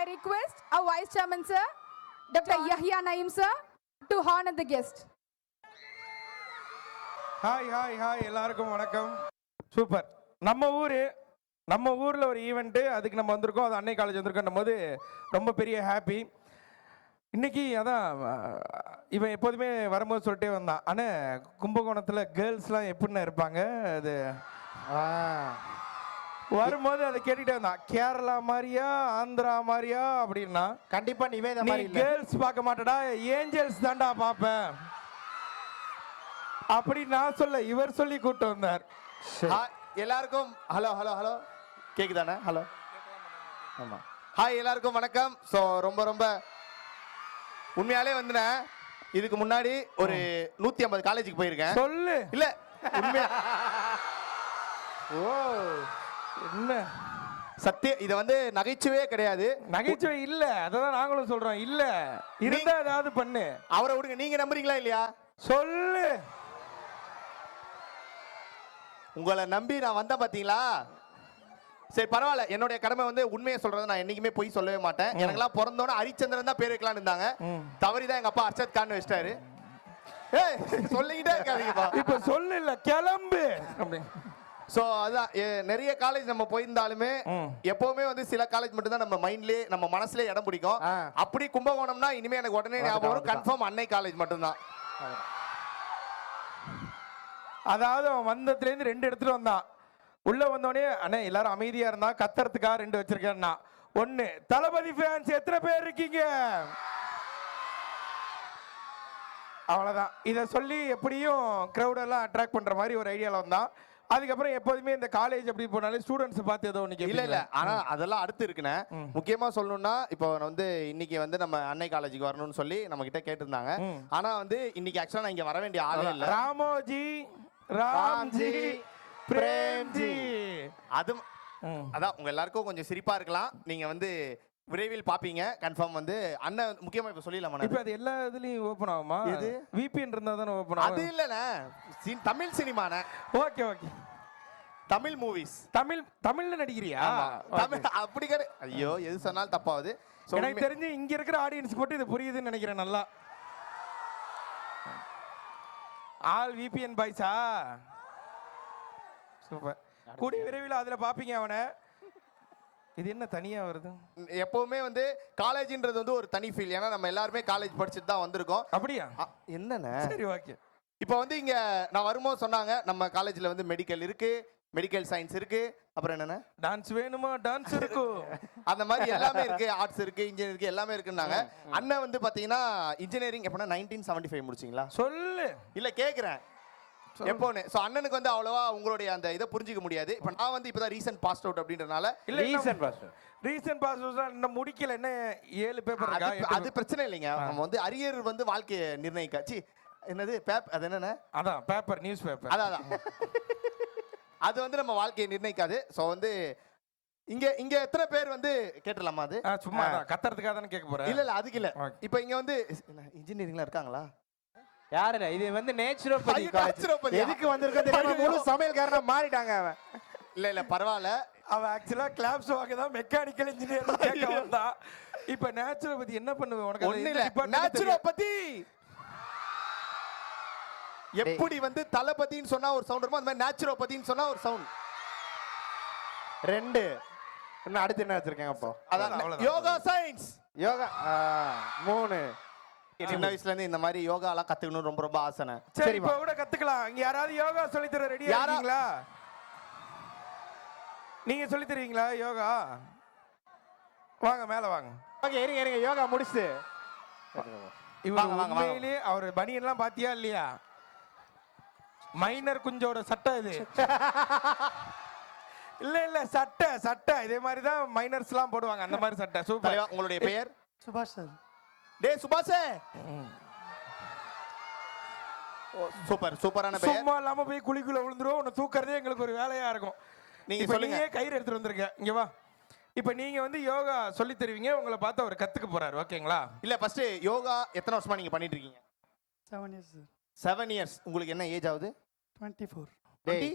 I request our Vice Chairman, sir, Dr. Yahya Naim, sir, to honor the guest. Hi எல்லாருக்கும் வணக்கம். Super. நம்ம ஊரில் ஒரு event, அதுக்கு நம்ம வந்திருக்கோம். அது அன்னை காலேஜ் வந்திருக்கோம் போது ரொம்ப பெரிய ஹாப்பி. இன்னைக்கு அதான் இவன் எப்போதுமே வரும்போது சொல்லிட்டே வந்தான், ஆனால் கும்பகோணத்தில் கேர்ள்ஸ்லாம் எப்படின்னா இருப்பாங்க, அது வரும்போது அதை கேட்டுகிட்டே வந்தான். கேரளா மாதிரியா ஆந்திரா மாதிரியா அப்படின்னா, கண்டிப்பா நிவேதா நீ மாதிரி கேர்ள்ஸ் பார்க்க மாட்டடா, ஏஞ்சல்ஸ் தான்டா பார்ப்பேன் அப்படி நான் சொல்ல, இவர் சொல்லி கூப்பிட்டு வந்தார். எல்லாருக்கும் ஹலோ ஹலோ ஹலோ கேக்குதானே? ஹலோ, ஆமா. ஹாய் எல்லாருக்கும் வணக்கம். ஸோ ரொம்ப உண்மையாலே வந்துனேன். இதுக்கு முன்னாடி ஒரு 150 காலேஜுக்கு போயிருக்கேன். சொல்லு. இல்ல உண்மையா ஓ என்ன சத்தியம், இது வந்து நகைச்சுவே கிடையாது. நகைச்சுவை இல்ல, அதான் நாங்களும் சொல்றோம். இல்ல இருந்தா ஏதாவது பண்ணு. அவரை விடுங்க, நீங்க நம்புறீங்களா இல்லையா? சொல்லு. உங்களை நம்பி நான் வந்தேன் பாத்தீங்களா? சரி பரவாயில்ல, என்னுடைய கடமை வந்து உண்மையை சொல்றது. நான் என்னைக்குமே போய் சொல்லவே மாட்டேன். எனக்கெல்லாம் பிறந்தோன்னு ஹரிச்சந்திரன் தான் பேர் வைக்கலான்னு இருந்தாங்க. தவறிதான் எங்க அப்பா அர்ஷத் கான் வச்சிட்டாரு. ஏய் சொல்லிக்கிட்டே இருக்காதீங்கப்பா. இப்ப சொல்லு, இல்ல கிளம்பு. ஸோ அதான் நிறைய காலேஜ் நம்ம போயிருந்தாலுமே எப்பவுமே வந்து சில காலேஜ் மட்டும் தான் நம்ம மைண்ட்லயே நம்ம மனசுலயே இடம் பிடிக்கும். அப்படி கும்பகோணம்னா இனிமே எனக்கு உடனே ஞாபகம் வரும், கன்ஃபார்ம் அன்னை காலேஜ் மட்டும்தான். அதாவது அவன் வந்ததுலேருந்து 2 எடுத்துட்டு வந்தான். உள்ள வந்தோடனே அண்ணே எல்லாரும் அமைதியா இருந்தா, கத்துறதுக்காக 2 வச்சிருக்கேன்னா. 1 தளபதி ஃபேன்ஸ் எத்தனை பேர் இருக்கீங்க? அவ்வளவுதான். இதை சொல்லி எப்படியும் கிரௌடெல்லாம் அட்ராக்ட் பண்ற மாதிரி ஒரு ஐடியாவில் வந்தான். அதுக்கப்புறம் எப்போதுமே இந்த காலேஜ் அப்படி போனாலே ஸ்டூடெண்ட்ஸ் பார்த்து ஏதோ ஒன்று இல்ல ஆனா அதெல்லாம் அடுத்து இருக்குண்ணே. முக்கியமா சொல்லணும்னா இப்போ வந்து இன்னைக்கு வந்து நம்ம அன்னை காலேஜுக்கு வரணும்னு சொல்லி நம்ம கிட்ட கேட்டிருந்தாங்க. ஆனா வந்து இன்னைக்கு ஆக்சுவலா நான் இங்க வர வேண்டிய ஆளே இல்ல. ராம்ஜி பிரேம்ஜி அது அதான் உங்க எல்லாருக்கும் கொஞ்சம் சிரிப்பா இருக்கலாம். நீங்க வந்து விரைவில் பாப்பீங்க கன்ஃபார்ம். வந்து அண்ணன் முக்கியமா இப்ப சொல்லிடலாமா? இப்ப அது எல்லா இதுலயும் ஓபன் ஆகுமா? இது VPN இருந்தா தானே ஓபன் ஆகும். அது இல்லண்ணே, தமிழ் சினிமாண்ணே. Okay Tamil movies. தமிழ்ல நடிக்கிறியா? தமிழ் அப்படி கிடையாது. ஐயோ எது சொன்னாலும் தப்பாவது. எனக்கு தெரிஞ்சு இங்க இருக்கிற ஆடியன்ஸ்க்கு மட்டும் இது புரியுதுன்னு நினைக்கிறேன். நல்லா ஆல் VPN பாய்ஸா? சூப்பர். கூடிய விரைவில் அதுல பாப்பீங்க அவனை. இது என்ன தனியா வருது? எப்பவுமே வந்து காலேஜ்ன்றது வந்து ஒரு தனி ஃபீல். ஏன்னா நம்ம எல்லாருமே காலேஜ் படிச்சுட்டு தான் வந்திருக்கோம். அப்படியா? என்னண்ணே? சரி ஓகே. இப்போ வந்து இங்க நான் வரும்போது சொன்னாங்க நம்ம காலேஜ்ல வந்து மெடிக்கல் இருக்கு, மெடிக்கல் சயின்ஸ் இருக்கு, அப்புறம் என்னன்னா டான்ஸ் வேணுமா? டான்ஸ் இருக்கும். அந்த மாதிரி எல்லாமே இருக்கு. ஆர்ட்ஸ் இருக்கு, இன்ஜினியரிங் இருக்கு, எல்லாமே இருக்குன்னாங்க. அண்ணன் வந்து பாத்தீங்கன்னா இன்ஜினியரிங் எப்பனா 1975 முடிச்சிங்களா? சொல்லு. இல்ல கேக்குறேன் எப்போன்னு. சோ அண்ணனுக்கு வந்து அவ்வளவா உங்களுடைய அந்த இதை புரிஞ்சிக்க முடியாது. இப்போ நான் வந்து இப்பதான் ரீசன்ட் பாஸ் அவுட் அப்படின்றனால. இல்ல ரீசன்ட் பாஸ் இன்னும் முடிக்கல. என்ன 7 பேப்பர் இருக்கா? அது பிரச்சனை இல்லைங்க. நம்ம வந்து அரியர் வந்து வாழ்க்கையை நிர்ணயிக்காச்சு. என்னது அது என்னன்னா அதான் பேப்பர், நியூஸ் பேப்பர். அதான் அது வந்து நம்ம வாழ்க்கையை நிர்ணயிக்காது. ஸோ வந்து இங்க எத்தனை பேர் வந்து கேட்டலாமா? அது சும்மா கத்துறதுக்காக தானே கேட்க போறேன். இல்ல அதுக்கு இல்ல. இப்போ இங்க வந்து இன்ஜினியரிங்ல இருக்காங்களா? யாருல? இது வந்து நேச்சுரோபதி காலேஜ். எதுக்கு வந்திருக்க தெரியாம முழு சமையல்காரனா மாறிட்டாங்க அவன். இல்ல பரவாயில்ல. அவன் ஆக்சுவலா கிளாப்ஸ் வாங்க தான் மெக்கானிக்கல் இன்ஜினியர் கேட்க வந்தா. இப்ப நேச்சுரோபதி என்ன பண்ணுவேன் உனக்கு? ஒண்ணு இல்ல. நேச்சுரோபதி எப்படி வந்து தளபதின்னு சொன்னா ஒரு சவுண்ட் வருமோ அந்த மாதிரி நேச்சுரோபதின்னு சொன்னா ஒரு சவுண்ட். 2 இன்னும் அடுத்து என்ன வச்சிருக்கேன் அப்போ? அதான் யோகா சயின்ஸ். யோகா 3. சின்ன வயசுல இருந்து இந்த மாதிரி யோகா எல்லாம் கத்துக்கணும் ரொம்ப ஆசை. சரி இப்ப கூட கத்துக்கலாம். இங்க யாராவது யோகா சொல்லி தர ரெடியா இருக்கீங்களா? நீங்க சொல்லி தருவீங்களா யோகா? வாங்க மேல வாங்க. ஓகே இருங்க யோகா முடிச்சு. இவர் உண்மையிலே அவர் பனியன்லாம் பாத்தியா இல்லையா? மைனர் குஞ்சோட சட்டை இது. இல்ல சட்டை இதே மாதிரி தான் மைனர்ஸ் எல்லாம் போடுவாங்க. அந்த மாதிரி சட்டை. சூப்பர். உங்களுடைய பெயர்? சுபாஷ் சார். டே சுபாஷே. சூப்பரான பெயர். சும்மா இல்லாம போய் குழிக்குள்ள விழுந்துரும். உன்னை தூக்குறதே எங்களுக்கு ஒரு வேலையா இருக்கும். நீங்க சொல்லுங்க. கயிறு எடுத்துட்டு வந்திருக்க. இங்க வா. இப்ப நீங்க வந்து யோகா சொல்லி தருவீங்க. உங்களை பார்த்து அவர் கத்துக்க போறாரு. ஓகேங்களா? இல்ல ஃபர்ஸ்ட் யோகா எத்தனை வருஷமா நீங்க பண்ணிட்டு இருக்கீங்க? 7 years sir. 7 years. உங்களுக்கு என்ன ஏஜ் ஆகுது? 24. டேய்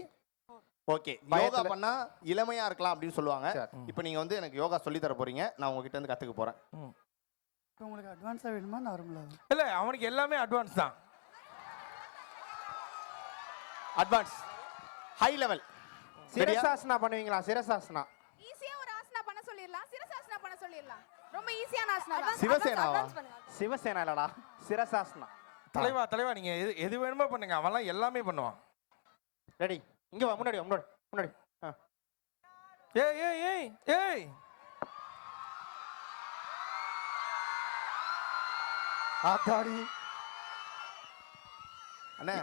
ஓகே யோகா பயத்துல- பண்ணா இளமையா இருக்கலாம் அப்படின்னு சொல்லுவாங்க. சரி. இப்போ நீங்க வந்து எனக்கு யோகா சொல்லி தர போறீங்க. நான் உங்ககிட்ட இருந்து கத்துக்க போறேன். இப்போ உங்களுக்கு அட்வான்ஸாக வேணுமா நார்மலா? இல்ல அவனுக்கு எல்லாமே அட்வான்ஸ் தான். Advance high level. சிரசாசனா பண்ணுவீங்களா? சிரசாசனா ஈஸியா ஒரு ஆசனா பண்ண சொல்லிரலாம், சிரசாசனா பண்ண சொல்லிரலாம். ரொம்ப ஈஸியான ஆசனா தான். சிவசேனாவா? சிவசேனா இல்லடா, சிரசாசனா. தலைவா நீங்க எது வேணுமோ பண்ணுங்க, அவன்லாம் எல்லாமே பண்ணுவான். ரெடி? இங்க வா, முன்னாடி வா, முன்னாடி. ஏய் ஏய் ஏய் ஏய் ஆத்தாடி. அண்ணே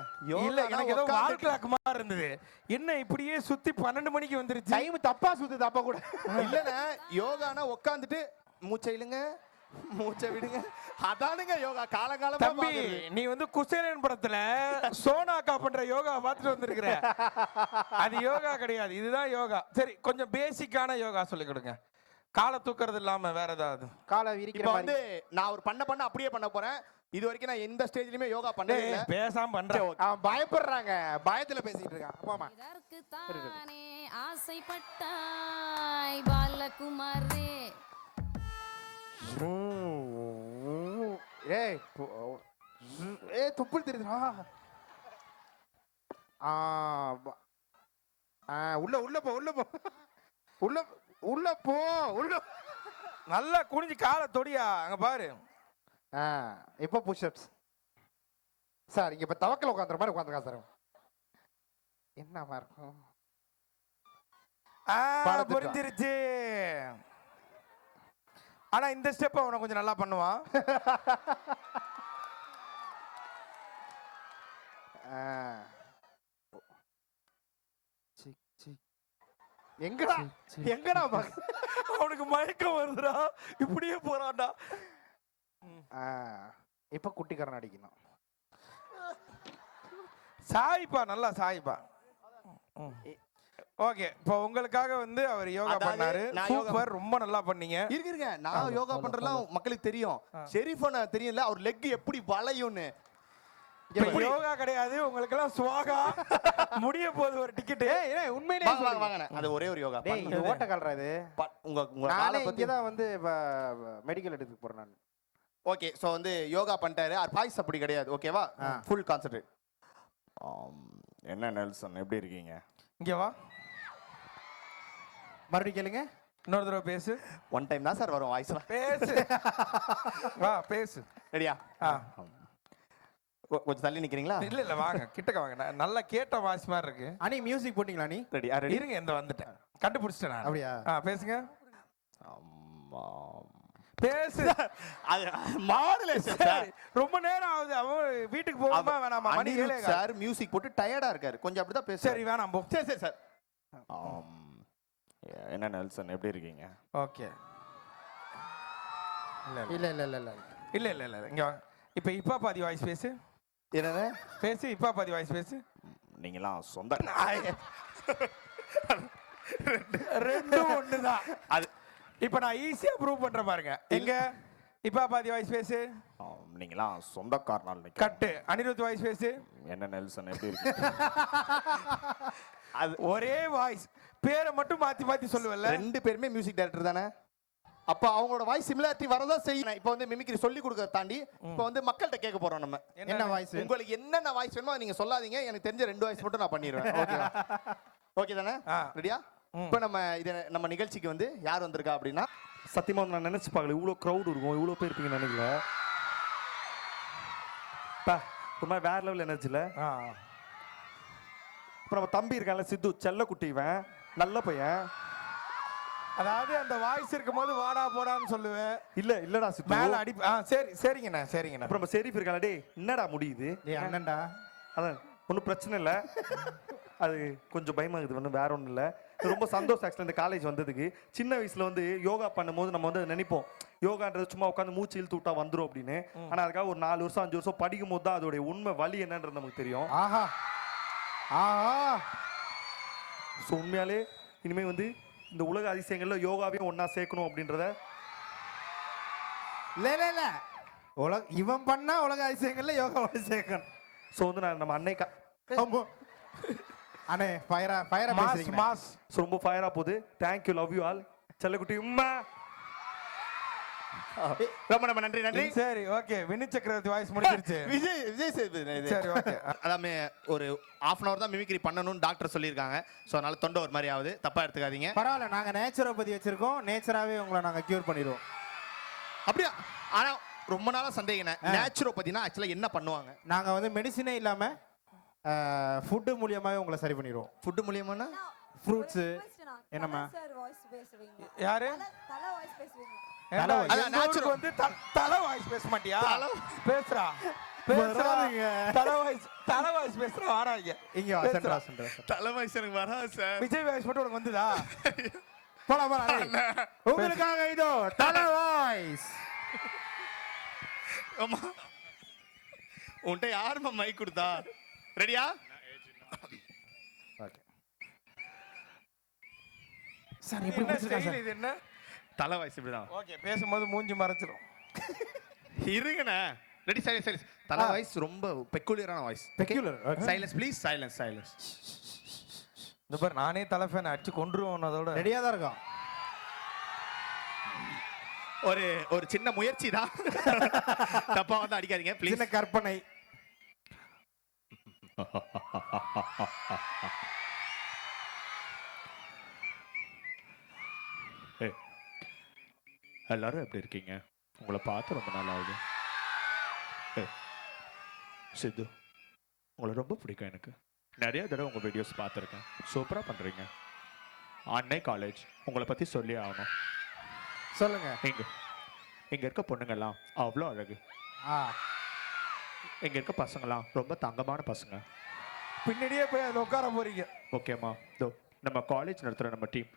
இல்ல எனக்கு ஏதோ வால் கிளாக் மாதிரி இருந்தது. என்ன இப்படியே சுத்தி 12 மணிக்கு வந்துருச்சு. டைம் தப்பா சுத்துது அப்ப கூட. இல்லண்ணே யோகானா உட்காந்துட்டு மூச்சை இழுங்க மூச்சை விடுங்க, அதானுங்க யோகா. காலகாலமா தம்பி பாக்குறது. நீ வந்து குசேலன் படத்துல சோனாக்கா பண்ற யோகா பார்த்துட்டு வந்திருக்கிற. அது யோகா கிடையாது, இதுதான் யோகா. சரி கொஞ்சம் பேசிக்கான யோகா சொல்லி கொடுங்க. காலை தூக்குறது இல்லாம வேற ஏதாவது. காலை விரிக்கிற இப்போ மாதிரி. வந்து நான் ஒரு பண்ண அப்படியே பண்ண போறேன். இது வரைக்கும் நான் எந்த ஸ்டேஜ்லயுமே யோகா பண்ணவே இல்ல. பேசாம பண்றேன். அவன் பயப்படுறாங்க, பயத்துல பேசிட்டு இருக்கான். ஆமாமா. இதற்குத்தானே ஆசைப்பட்டாய் பாலகுமாரே. ஏய் துப்புள் தெரியுதுடா. உள்ள போ உள்ள. நல்லா குனிஞ்சு காலை தொடியா, அங்க பாரு. இப்போ புஷ்அப்ஸ் சார். இங்க இப்ப தவக்கல உட்காந்துற மாதிரி உட்காந்துருக்கா சார். என்னவா இருக்கும்? படுத்துட்டான். புரிஞ்சிருச்சு. ஆனா இந்த ஸ்டெப் அவனை கொஞ்சம் நல்லா பண்ணுவான். எங்கடா அவனுக்கு மயக்கம் வருதுடா, இப்படியே போறான்டா. இப்ப குட்டிக்காரன் அடிக்கணும். சாய்ப்பா, நல்லா சாய்ப்பா. ஓகே, இப்போ உங்களுக்காக வந்து அவர் யோகா அதாவது பண்ணாரு. நான் யோகா சூப்பர், ரொம்ப நல்லா பண்ணீங்க. இருங்க நான் யோகா பண்றதுலாம் மக்களுக்கு தெரியும். ஷெரீஃபா தெரியல, அவர் லெக் எப்படி வளையும்னு. இப்ப யோகா கிடையாது, உங்களுக்கு எல்லாம் சுவாகா முடிய போகுது ஒரு டிக்கெட். உண்மையிலேயே வாங்க அது ஒரே ஒரு யோகா. டேய் இது ஓட்ட கால்றா இது. உங்க நானே காலை இங்க பத்தி தான் வந்து மெடிக்கல் எடுத்துக்கு போறேன் நான். ஓகே சோ வந்து யோகா பண்ணிட்டாரு. அவர் வாய்ஸ் அப்படி கிடையாது. ஓகேவா? Full concentrate. என்ன நெல்சன் எப்படி இருக்கீங்க? இங்க வா, மறுபடியும் கேளுங்க. இன்னொரு தடவை பேசு. ஒன் டைம் தான் சார் வரும் வாய்ஸ்லாம். பேசு. வா பேசு. ரெடியா? ஆ. கொஞ்சம் தள்ளி நிக்கிறீங்களா? இல்ல வாங்க, கிட்டக்க வாங்க. நல்லா கேட்ட வாய்ஸ் மாதிரி இருக்கு. அனி மியூசிக் போட்டிங்களா நீ? ரெடியா? ரெடி. இருங்க, இந்த வந்துட்டேன், கண்டுபிடிச்சிட்டேன் நான். அப்படியா? பேசுங்க. பேசு. அது மாடுலேஷன் சார். ரொம்ப நேரம் ஆகுது. அவன் வீட்டுக்கு போகுமா வேணாமா? மணி ஏழே கால். சார் மியூசிக் போட்டு டயர்டா இருக்காரு. கொஞ்சம் அப்படிதான் பேசு. சரி வேணாம் போ. சரி சார். என்ன நெல்சன் எப்படி இருக்கீங்க? ஓகே. இல்ல இல்ல இல்ல இல்ல இல்ல இல்ல இல்ல இங்க வாங்க. இப்ப இப்பா பாதி வாய்ஸ் பேசு. என்னது? பேசு, இப்பா பாதி வாய்ஸ் பேசு. நீங்களாம் சொந்த ரெண்டும் ஒண்ணுதான். அது இப்ப நான் ஈஸியா ப்ரூவ் பண்ற பாருங்க. எங்க இப்பா பாதி வாய்ஸ் பேசு. நீங்களாம் சொந்தக்காரனால் கட்டு. அனிருத் வாய்ஸ் பேசு. என்ன நெல்சன் எப்படி இருக்கீங்க? அது ஒரே வாய்ஸ், பேரை மட்டும் மாத்தி மாத்தி சொல்லுவல்ல. ரெண்டு பேருமே மியூசிக் டைரக்டர் தானே? அப்ப அவங்களோட வாய்ஸ் சிமிலாரிட்டி வரதா செய்யணும். இப்போ வந்து மிமிக்ரி சொல்லி கொடுக்கறத தாண்டி இப்போ வந்து மக்கள்கிட்ட கேட்க போறோம் நம்ம. என்ன வாய்ஸ்? உங்களுக்கு என்னென்ன வாய்ஸ் வேணுமோ நீங்க சொல்லாதீங்க. எனக்கு தெரிஞ்ச 2 வாய்ஸ் மட்டும் நான் பண்ணிடுவேன். ஓகேவா? ஓகே தானே? ரெடியா? இப்போ நம்ம நிகழ்ச்சிக்கு வந்து யார் வந்திருக்கா அப்படின்னா, சத்தியமா நான் நினைச்சு பார்க்கல இவ்வளோ க்ரௌட் இருக்கும், இவ்வளோ பேர் இருப்பீங்க நினைக்கல. ஒரு மாதிரி வேற லெவல் எனர்ஜில. இப்போ நம்ம தம்பி இருக்கான்ல சித்து, செல்ல குட்டிவன், நல்ல பையன். அதாவது அந்த வாய்ஸ் இருக்கும்போது வாடா போடான்னு சொல்லுவேன். இல்லடா சித்து மேல அடி. சரி சரிங்கண்ணா சரிங்கண்ணா. அப்புறம் நம்ம ஷெரீஃப் இருக்கான்ல, டேய் என்னடா முடியுது? டேய் அண்ணன்டா. அதான் ஒன்றும் பிரச்சனை இல்லை, அது கொஞ்சம் பயமாகுது, ஒன்றும் வேற ஒன்றும் இல்லை. ரொம்ப சந்தோஷம் ஆக்சுவலாக இந்த காலேஜ் வந்ததுக்கு. சின்ன வயசுல வந்து யோகா பண்ணும்போது நம்ம வந்து நினைப்போம் யோகான்றது சும்மா உட்காந்து மூச்சு இழுத்து விட்டா வந்துடும் அப்படின்னு. ஆனால் அதுக்காக ஒரு 4 வருஷம் 5 வருஷம் படிக்கும் போது தான் அதோடைய உண்மை வலி என்னன்றது நமக்கு தெரியும். ஆஹா ஆஹா. ஸோ உண்மையாலே இனிமேல் வந்து இந்த உலக அதிசயங்கள்ல யோகாவையும் ஒன்றா சேர்க்கணும் அப்படின்றத. இல்ல இவன் பண்ணா உலக அதிசயங்கள்ல யோகாவோட சேர்க்கணும். ஸோ வந்து நான் நம்ம அன்னைக்கா அண்ணே ஃபயரா மாஸ் பேசுறீங்க. மாஸ். ரொம்ப ஃபயரா போகுது. Thank you, love you all. செல்லக்குட்டி உம்மா. ரொம்ப ரொம்ப நன்றி நன்றி. சரி ஓகே, வினு சக்கரவர்த்தி வாய்ஸ் முடிஞ்சிருச்சு. விஜய் சேதுபதி சரி ஓகே. அதாமே ஒரு ½ hour தான் மிமிக்ரி பண்ணணும்னு டாக்டர் சொல்லியிருக்காங்க. ஸோ அதனால தொண்டை ஒரு மாதிரி ஆகுது, தப்பா எடுத்துக்காதீங்க. பரவாயில்ல, நாங்க நேச்சுரோபதி வச்சிருக்கோம். நேச்சராவே உங்களை நாங்க கியூர் பண்ணிடுவோம். அப்படியா? ஆனா ரொம்ப நாளா சந்தேகம், நேச்சுரோபதினா ஆக்சுவலா என்ன பண்ணுவாங்க? நாங்க வந்து மெடிசினே இல்லாம ஃபுட் மூலியமாவே உங்களை சரி பண்ணிடுவோம். ஃபுட் மூலியமானா ஃப்ரூட்ஸ் என்னம்மா? யாரு? தலை voice. அதான் நேச்சுரல் வந்து தலை வாய்ஸ் பேச மாட்டியா? பேசுறா வராதுங்க. தலை வாய்ஸ் பேசுறா. வாராங்க இங்க வா, சென்ட்ரா. தலைவாய்ஸ் எனக்கு வராது சார். விஜய் வாய்ஸ் மட்டும் உனக்கு வந்துதா? போலாம். உங்களுக்காக இதோ தலை வாய்ஸ். ஆமா, உன்கிட்ட யாருமா மைக் கொடுத்தா? ரெடியா? சார் எப்படி பிடிச்சிருக்கா சார்? இது என்ன தலைவாய்ஸ் இப்படிதான். ஓகே, பேசும்போது மூஞ்சி மறைச்சிரும். இருங்கண்ணே. ரெடி? சரி. தலைவாய்ஸ் ரொம்ப பெக்குலியரான voice. Peculiar. Silence please, silence. இந்த பாரு, நானே தலை ஃபேன் அடிச்சு கொன்றுவோம். அதோட ரெடியா தான் இருக்கோம். ஒரு சின்ன முயற்சி தான். தப்பா வந்து அடிக்காதீங்க ப்ளீஸ். சின்ன கற்பனை. எல்லாரும் எப்படி இருக்கீங்க? உங்களை பார்த்து ரொம்ப நாள் ஆகுது. சித்து, உங்களை ரொம்ப பிடிக்கும் எனக்கு. நிறைய தடவை உங்கள் வீடியோஸ் பார்த்துருக்கேன். சூப்பராக பண்ணுறீங்க. அன்னை காலேஜ் உங்களை பற்றி சொல்லி ஆகணும். சொல்லுங்க. இங்கே இருக்க பொண்ணுங்கள்லாம் அவ்வளோ அழகு. இங்கே இருக்க பசங்கள்லாம் ரொம்ப தங்கமான பசங்க. பின்னாடியே போய் அதில் உட்கார போறீங்க. ஓகேம்மா, இதோ நம்ம காலேஜ் நடத்துகிற நம்ம டீம்,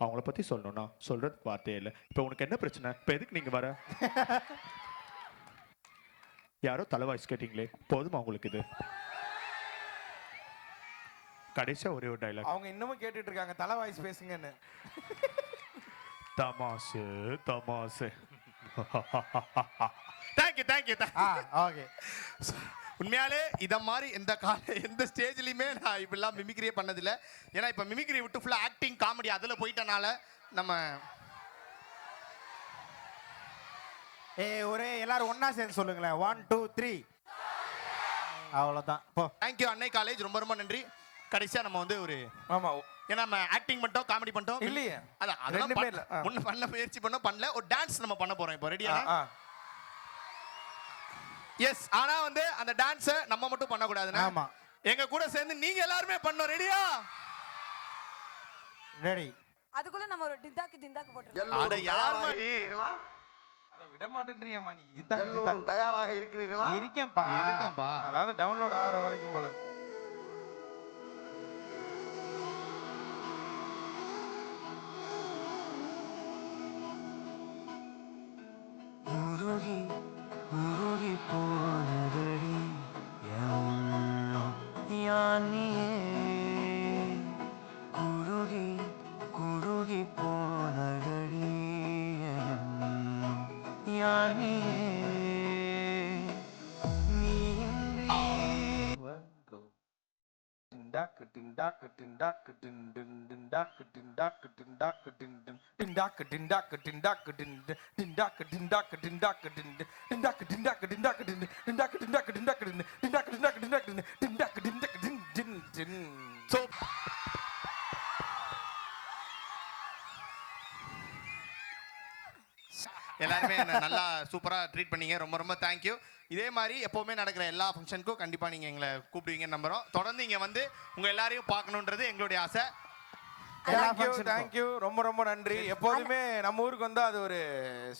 அவங்கள பற்றி சொல்லணும்னா சொல்கிறதுக்கு வார்த்தையே இல்லை. இப்போ உனக்கு என்ன பிரச்சனை? இப்போ எதுக்கு நீங்கள் வர? யாரோ தலை வாய்ஸ் கேட்டிங்களே, போதுமா உங்களுக்கு இது? கடைசியாக ஒரே ஒரு டைலாக். அவங்க இன்னமும் கேட்டுட்டு இருக்காங்க, தலை வாய்ஸ் பேசுங்கன்னு. தமாசு. தேங்க்யூ. ஓகே. உண்மையாலே இத மாதிரி எந்த ஸ்டேஜ்லயுமே நான் இப்படிலாம் மிமிக்ரியே பண்ணதில்லை. ஏன்னா இப்போ மிமிக்ரி விட்டு ஃபுல்லாக ஆக்டிங், காமெடி அதில் போயிட்டனால நம்ம ஒரே எல்லாரும் ஒண்ணா சேர்ந்து சொல்லுங்களேன். 1 2 3. அவ்வளவுதான். போ. தேங்க்யூ அன்னை காலேஜ், ரொம்ப ரொம்ப நன்றி. கடைசியாக நம்ம வந்து ஒரு ஆமா, ஏன்னா நம்ம ஆக்டிங் பண்ணிட்டோம், காமெடி பண்ணிட்டோம் இல்லையே. அதான் ரெண்டுமே இல்ல. முன்ன பண்ண முயற்சி பண்ணல. ஒரு டான்ஸ் நம்ம பண்ண போறோம் இப்போ. ரெடியா? எஸ். ஆனா வந்து அந்த டான்ஸை நம்ம மட்டும் பண்ணக்கூடாதுன்னா, ஆமா, எங்க கூட சேர்ந்து நீங்க எல்லாருமே பண்ணோம். ரெடியா? ரெடி. அதுக்குள்ள நம்ம ஒரு டிந்தாக்கு போட்டுறோம். அட யாருமா விட மாட்டேன்றீங்கம்மா நீ. இதுதான் தயாராக இருக்கிறீர்களா? இருக்கேன்ப்பா. அதாவது டவுன்லோட் ஆகிற வரைக்கும் போல. உருகி போனதடி யானியே, குருகி போனதடி யானியே, நீ எல்லாருமே என்ன நல்லா சூப்பரா ட்ரீட் பண்ணீங்க. ரொம்ப ரொம்ப தேங்க்யூ. இதே மாதிரி எப்பவுமே நடக்கிற எல்லா ஃபங்க்ஷனுக்கும் கண்டிப்பா நீங்க எங்களை கூப்பிடுவீங்கன்னு நம்புறோம். தொடர்ந்து இங்க வந்து உங்க எல்லாரையும் பார்க்கணுன்றது எங்களுடைய ஆசை. தேங்க்யூ. ரொம்ப ரொம்ப நன்றி. எப்போதுமே நம்ம ஊருக்கு வந்து அது ஒரு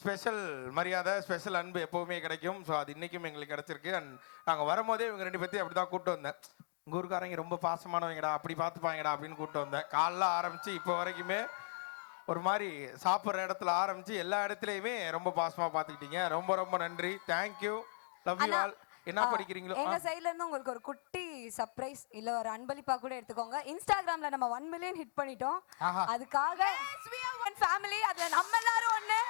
ஸ்பெஷல் மரியாதை, ஸ்பெஷல் அன்பு எப்போவுமே கிடைக்கும். ஸோ அது இன்னைக்கும் எங்களுக்கு கிடைச்சிருக்கு. அண்ட் நாங்கள் வரும்போதே இவங்க ரெண்டு பேர்த்தையும் அப்படி தான் கூப்பிட்டு வந்தேன். உங்கள் ஊருக்காரங்க ரொம்ப பாசமானவங்கடா, அப்படி பார்த்துப்பாங்கடா அப்படின்னு கூப்பிட்டு வந்தேன். காலைல ஆரம்பித்து இப்போ வரைக்குமே ஒரு மாதிரி சாப்பிட்ற இடத்துல ஆரம்பித்து எல்லா இடத்துலையுமே ரொம்ப பாசமாக பார்த்துக்கிட்டீங்க. ரொம்ப ரொம்ப நன்றி. தேங்க்யூ. Love you all. என்ன படிக்கிறீங்களோ எங்க சைடுல இருந்து உங்களுக்கு ஒரு குட்டி சர்ப்ரைஸ் இல்ல ஒரு அன்பளிப்பா கூட எடுத்துக்கோங்க. இன்ஸ்டாகிராம்ல நம்ம 1 மில்லியன் ஹிட் பண்ணிட்டோம். அதுக்காக ஃபேமிலி, அதுல நம்ம எல்லாரும் ஒண்ணு.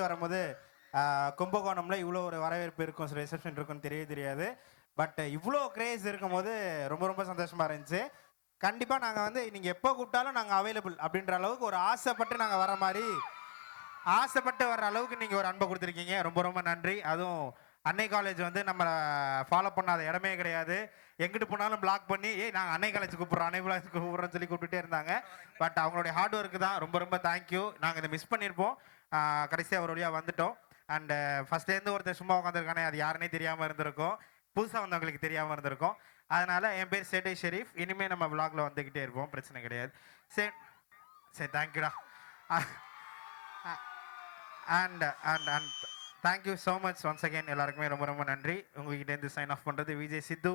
ஃபஸ்ட்டு வரும்போது கும்பகோணம்ல இவ்வளோ ஒரு வரவேற்பு இருக்கும், ரிசப்ஷன் இருக்கும்னு தெரியாது. பட் இவ்வளோ கிரேஸ் இருக்கும்போது ரொம்ப ரொம்ப சந்தோஷமாக இருந்துச்சு. கண்டிப்பாக நாங்கள் வந்து நீங்கள் எப்போ கூப்பிட்டாலும் நாங்கள் அவைலபிள் அப்படின்ற அளவுக்கு ஒரு ஆசைப்பட்டு நாங்கள் வர மாதிரி ஆசைப்பட்டு வர்ற அளவுக்கு நீங்கள் ஒரு அன்பை கொடுத்துருக்கீங்க. ரொம்ப ரொம்ப நன்றி. அதுவும் அன்னை காலேஜ் வந்து நம்மளை ஃபாலோ பண்ணாத இடமே கிடையாது. எங்கிட்டு போனாலும் பிளாக் பண்ணி நாங்கள் அன்னை காலேஜ் கூப்பிட்றோம், அன்னை காலேஜ் கூப்பிட்றோன்னு சொல்லி கூப்பிட்டுட்டே இருந்தாங்க. பட் அவங்களுடைய ஹார்ட் ஒர்க்கு தான். ரொம்ப ரொம்ப தேங்க்யூ. நாங்கள் இதை மிஸ் பண்ணியிருப்போம். கடைசியாக ஒரு வழியாக வந்துட்டோம். அண்டு ஃபஸ்ட்லேருந்து ஒருத்தர் சும்மா உட்காந்துருக்கானே, அது யாருன்னே தெரியாமல் இருந்திருக்கும், புதுசாக வந்தவங்களுக்கு தெரியாமல் இருந்திருக்கும். அதனால் என் பேர் சேட்டை ஷெரீஃப். இனிமேல் நம்ம விளாகில் வந்துக்கிட்டே இருப்போம், பிரச்சனை கிடையாது. சரி தேங்க்யூடா. And and and thank you so much once again. எல்லாருக்குமே ரொம்ப ரொம்ப நன்றி. உங்ககிட்டேருந்து சைன் ஆஃப் பண்ணுறது விஜய் சித்து,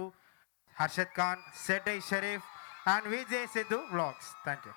Harshad Khan, Settai Sherif and Vijay Sidhu vlogs. Thank you.